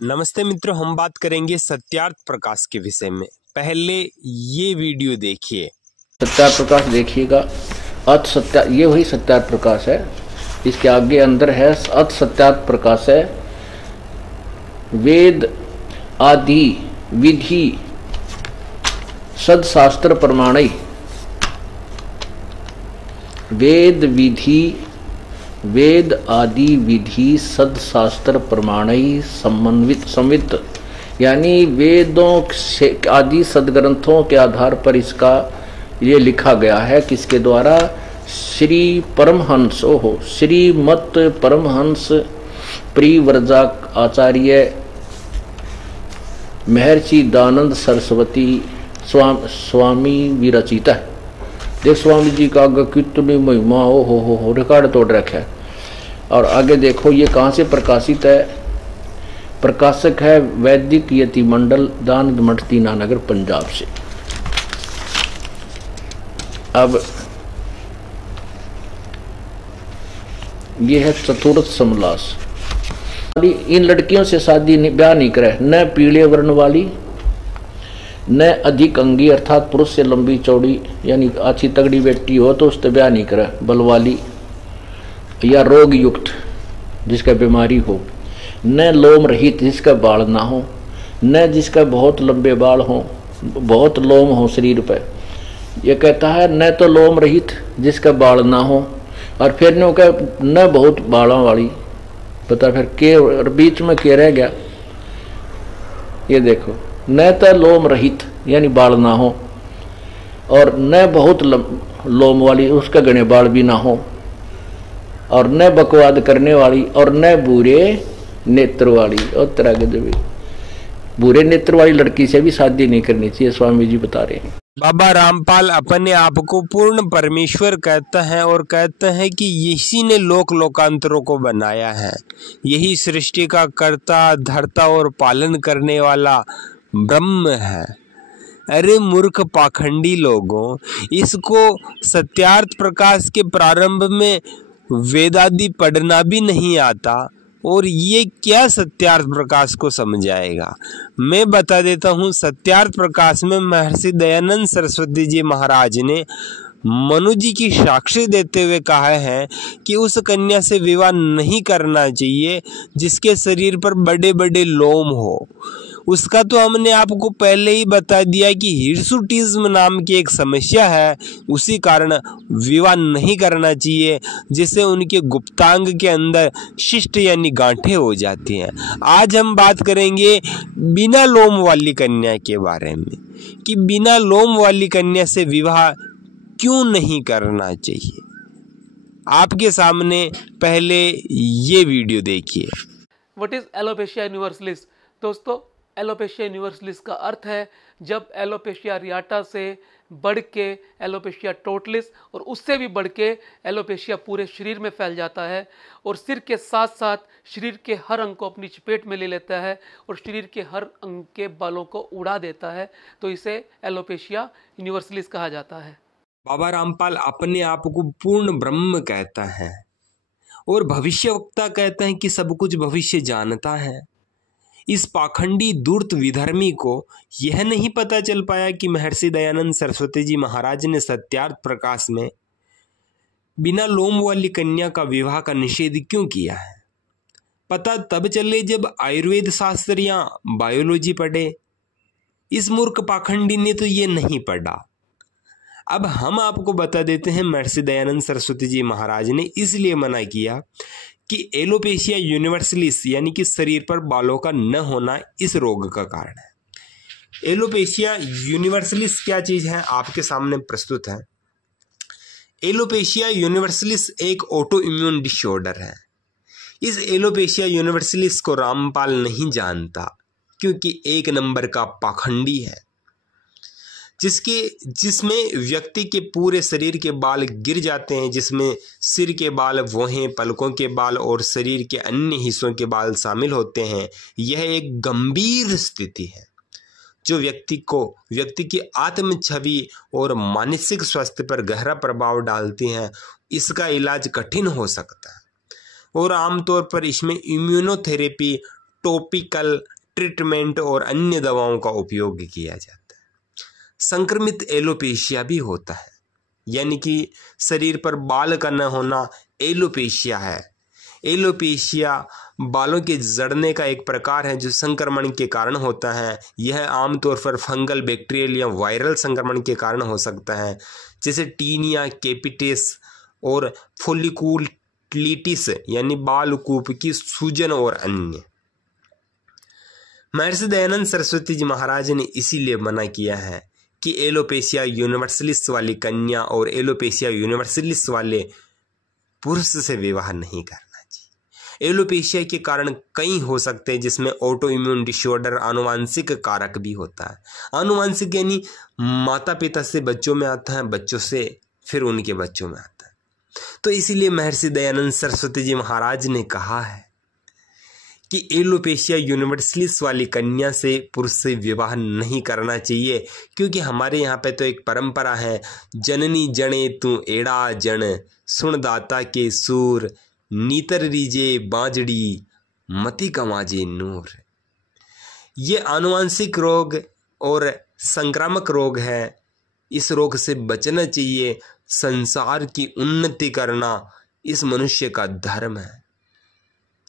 नमस्ते मित्रों, हम बात करेंगे सत्यार्थ प्रकाश के विषय में। पहले ये वीडियो देखिए। सत्यार्थ प्रकाश देखिएगा। अथ सत्या, ये वही सत्यार्थ प्रकाश है। इसके आगे अंदर है अथ सत्यार्थ प्रकाश है। वेद आदि विधि सदशास्त्र प्रमाणै, वेद विधि वेद आदि विधि सदशास्त्र प्रमाणै संवित, यानी वेदों आदि सदग्रंथों के आधार पर इसका ये लिखा गया है। किसके द्वारा? श्री परमहंस श्रीमत परमहंस प्रिव्रजा आचार्य महर्षि दयानंद सरस्वती स्वामी विरचित है। देख स्वामी जी का कितनी महिमा हो रिकॉर्ड तोड़ रखा है। और आगे देखो ये कहाँ से प्रकाशित है। प्रकाशक है वैदिक यति मंडल, दान मठ, दीनानगर, पंजाब से। अब ये है चतुर्थ समलास। इन लड़कियों से शादी ब्याह नहीं करे, न पीले वर्ण वाली, न अधिक अंगी अर्थात पुरुष से लंबी चौड़ी यानी अच्छी तगड़ी बेटी हो तो उससे ब्याह नहीं करे, बलवाली या रोग युक्त जिसका बीमारी हो, न लोम रहित जिसका बाल ना हो, न जिसका बहुत लंबे बाल हो, बहुत लोम हो शरीर पर। यह कहता है न तो लोम रहित जिसका बाल ना हो, और फिर न बहुत बालों वाली। पता फिर के बीच में क्या रह गया? ये देखो, न तो लोम रहित यानी बाल ना हो, और न बहुत लोम वाली उसका घने बाल भी ना हो, और न बकवाद करने वाली, और न बुरे नेत्र वाली। और तरह के बुरे नेत्र वाली लड़की से भी शादी नहीं करनी चाहिए, स्वामी जी बता रहे हैं। बाबा रामपाल अपने आप को पूर्ण परमेश्वर कहते हैं और कहते हैं कि इसी ने लोक लोकांतरों को बनाया है। यही सृष्टि का कर्ता, धर्ता और पालन करने वाला ब्रह्म है। अरे मूर्ख पाखंडी लोगों, इसको सत्यार्थ प्रकाश के प्रारंभ में वेदादि पढ़ना भी नहीं आता और ये क्या सत्यार्थ प्रकाश को समझाएगा। मैं बता देता हूँ, सत्यार्थ प्रकाश में महर्षि दयानंद सरस्वती जी महाराज ने मनु जी की साक्षी देते हुए कहा है कि उस कन्या से विवाह नहीं करना चाहिए जिसके शरीर पर बड़े बड़े लोम हो। उसका तो हमने आपको पहले ही बता दिया कि हिर्सुटिज्म नाम की एक समस्या है, उसी कारण विवाह नहीं करना चाहिए, जिससे उनके गुप्तांग के अंदर शिष्ट यानी गांठें हो जाती हैं। आज हम बात करेंगे बिना लोम वाली कन्या के बारे में कि बिना लोम वाली कन्या से विवाह क्यों नहीं करना चाहिए। आपके सामने पहले ये वीडियो देखिए। What is alopecia universalis? दोस्तों, एलोपेशिया यूनिवर्सलिस का अर्थ है जब एलोपेशिया रियाटा से बढ़ के एलोपेशिया टोटलिस और उससे भी बढ़ के एलोपेशिया पूरे शरीर में फैल जाता है और सिर के साथ साथ शरीर के हर अंग को अपनी चपेट में ले लेता है और शरीर के हर अंग के बालों को उड़ा देता है, तो इसे एलोपेशिया यूनिवर्सलिस कहा जाता है। बाबा रामपाल अपने आप को पूर्ण ब्रह्म कहता है और भविष्यवक्ता कहते हैं कि सब कुछ भविष्य जानता है। इस पाखंडी धूर्त विधर्मी को यह नहीं पता चल पाया कि महर्षि दयानंद सरस्वती जी महाराज ने सत्यार्थ प्रकाश में बिना लोम वाली कन्या का विवाह का निषेध क्यों किया है। पता तब चले जब आयुर्वेद शास्त्र या बायोलॉजी पढ़े। इस मूर्ख पाखंडी ने तो ये नहीं पढ़ा। अब हम आपको बता देते हैं, महर्षि दयानंद सरस्वती जी महाराज ने इसलिए मना किया कि एलोपेशिया यूनिवर्सलिस यानी कि शरीर पर बालों का न होना इस रोग का कारण है। एलोपेशिया यूनिवर्सलिस क्या चीज है आपके सामने प्रस्तुत है। एलोपेशिया यूनिवर्सलिस एक ऑटो इम्यून डिसऑर्डर है। इस एलोपेशिया यूनिवर्सलिस को रामपाल नहीं जानता क्योंकि एक नंबर का पाखंडी है, जिसमें व्यक्ति के पूरे शरीर के बाल गिर जाते हैं, जिसमें सिर के बाल, भौहें, पलकों के बाल और शरीर के अन्य हिस्सों के बाल शामिल होते हैं। यह एक गंभीर स्थिति है जो व्यक्ति की आत्म छवि और मानसिक स्वास्थ्य पर गहरा प्रभाव डालती है। इसका इलाज कठिन हो सकता है और आमतौर पर इसमें इम्यूनोथेरेपी, टॉपिकल ट्रीटमेंट और अन्य दवाओं का उपयोग किया जाता है। संक्रमित एलोपेशिया भी होता है, यानी कि शरीर पर बाल का न होना एलोपेशिया है। एलोपेशिया बालों के जड़ने का एक प्रकार है जो संक्रमण के कारण होता है। यह आमतौर पर फंगल, बैक्टीरियल या वायरल संक्रमण के कारण हो सकता है, जैसे टीनिया कैपिटिस और फोलिकुलिटिस यानी बालकूप की सूजन और अन्य। महर्षि दयानंद सरस्वती जी महाराज ने इसीलिए मना किया है कि एलोपेशिया यूनिवर्सलिस वाली कन्या और एलोपेशिया यूनिवर्सलिस वाले पुरुष से विवाह नहीं करना चाहिए। एलोपेशिया के कारण कई हो सकते हैं, जिसमें ऑटो इम्यून डिसऑर्डर, आनुवांशिक कारक भी होता है। आनुवांशिक यानी माता पिता से बच्चों में आता है, बच्चों से फिर उनके बच्चों में आता है। तो इसीलिए महर्षि दयानंद सरस्वती जी महाराज ने कहा है कि एलोपेशिया यूनिवर्सलिस वाली कन्या से पुरुष से विवाह नहीं करना चाहिए, क्योंकि हमारे यहाँ पे तो एक परंपरा है, जननी जने तू एड़ा जन, सुन दाता के सूर, नीतर रीजे बाजड़ी, मति कमाजे नूर। ये आनुवांशिक रोग और संक्रामक रोग है, इस रोग से बचना चाहिए। संसार की उन्नति करना इस मनुष्य का धर्म है।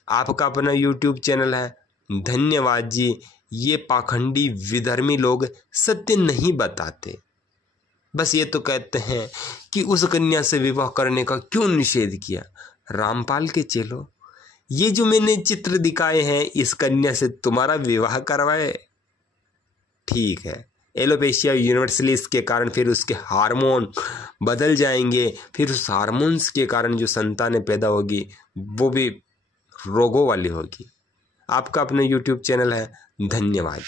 आपका अपना YouTube चैनल है, धन्यवाद जी। ये पाखंडी विधर्मी लोग सत्य नहीं बताते, बस ये तो कहते हैं कि उस कन्या से विवाह करने का क्यों निषेध किया। रामपाल के चेलो, ये जो मैंने चित्र दिखाए हैं, इस कन्या से तुम्हारा विवाह करवाए, ठीक है। एलोपेशिया यूनिवर्सलिस के कारण फिर उसके हार्मोन बदल जाएंगे, फिर उस हार्मोन्स के कारण जो संतानें पैदा होगी वो भी रोगों वाली होगी। आपका अपना YouTube चैनल है, धन्यवाद।